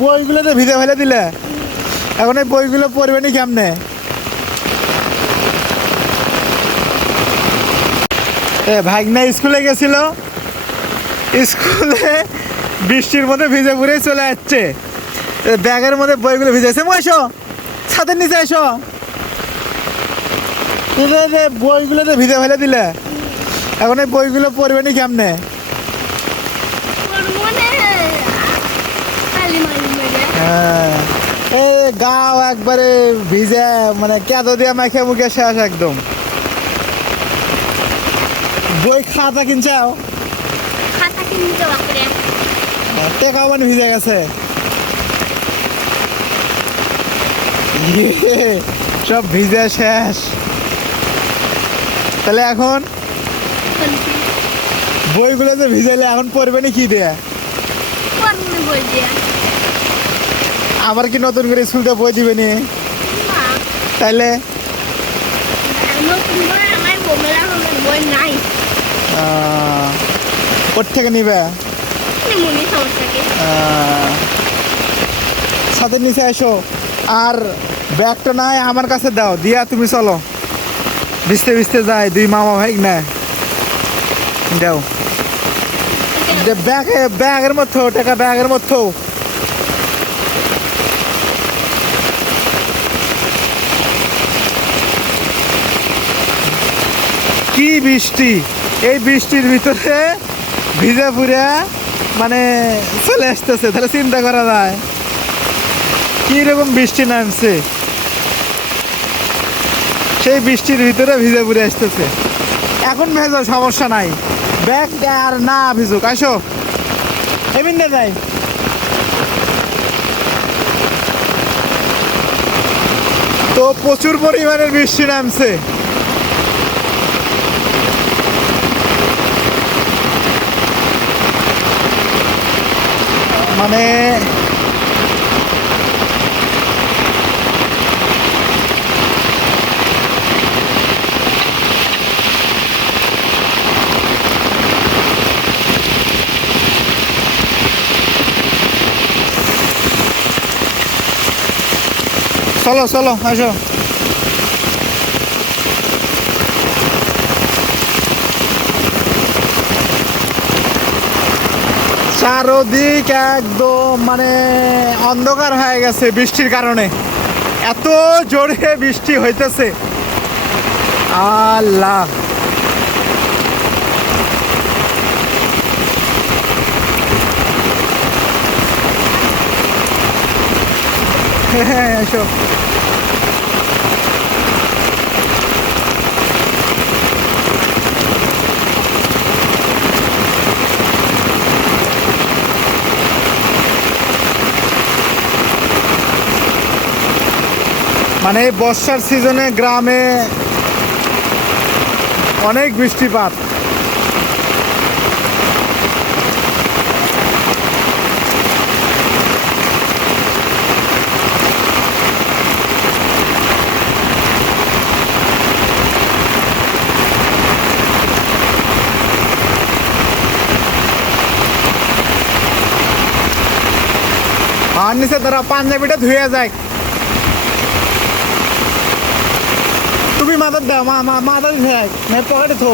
বইগুলো তো ভিজে ফেলে দিলে, এখন এই বইগুলো পড়বে নি কেমনে? ভাগনা স্কুলে গেছিল, স্কুলে বৃষ্টির মধ্যে ভিজে পুরেই চলে যাচ্ছে, ব্যাগের মধ্যে বইগুলো ভিজেছে। এসো, ছাদের নিচে এসো। বইগুলো তো ভিজে ফেলে দিলে, এখন এই বইগুলো পড়বে নি কেমনে? হ্যাঁ, এই গাও একবারে ভিজে, মানে কেঁদো দিয়ে মাখে মুখে শেষ একদম। বই খাতা কিনছাও? টেকাও মানে ভিজে গেছে, সব ভিজে শেষ। তাহলে এখন বইগুলো তো ভিজাইলে এখন পড়বে না কি দিয়ে? আবার কি নতুন করে স্কুলতে বই দিবে নি? তাইলে ওর থেকে নিবে? ছাদের নিচে এসো, আর ব্যাগটা নাই আমার কাছে দাও, দিয়া তুমি চলো, ভিজতে ভিজতে যায় দুই মামা ভাই না, দাও ব্যাগের মধ্যে টাকা, ব্যাগের মধ্যে। কি বৃষ্টি, এই বৃষ্টির ভিতরে ভিজে পুরে মানে চলে আসতেছে, তাহলে চিন্তা করা যায় কি রকম বৃষ্টি নামছে। সেই বৃষ্টির ভিতরে ভিজে পুরে আসতেছে। এখন ভেজো, সমস্যা নাই, ব্যাগ আর না ভিজুক, আসো এমনি যাই। তো প্রচুর পরিমাণের বৃষ্টি নামছে, মানে চলো চলো আসো। চারদিক একদম মানে অন্ধকার হয়ে গেছে বৃষ্টির কারণে, এত জোরে বৃষ্টি হইতেছে আল্লাহ। হ্যাঁ এসো, মানে বর্ষার সিজনে গ্রামে অনেক বৃষ্টিপাত। আর নিচে তারা পাঞ্জাবিটা ধুয়ে যায়, তুমি মাথার দাও, মাথা দিতে পকেটে থো।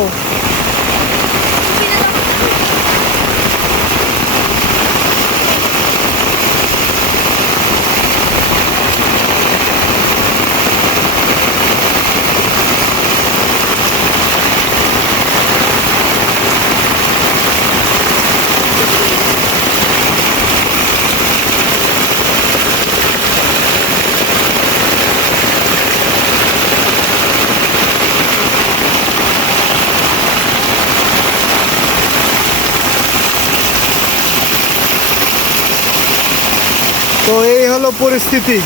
তো এই হলো পরিস্থিতি।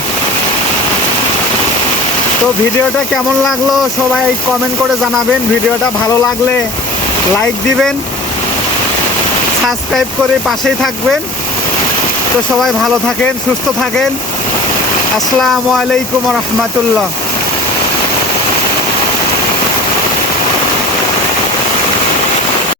তো ভিডিওটা কেমন লাগলো সবাই কমেন্ট করে জানাবেন, ভিডিওটা ভালো লাগলে লাইক দিবেন, সাবস্ক্রাইব করে পাশেই থাকবেন। তো সবাই ভালো থাকেন, সুস্থ থাকেন। আসসালামু আলাইকুম ওয়া রাহমাতুল্লাহ।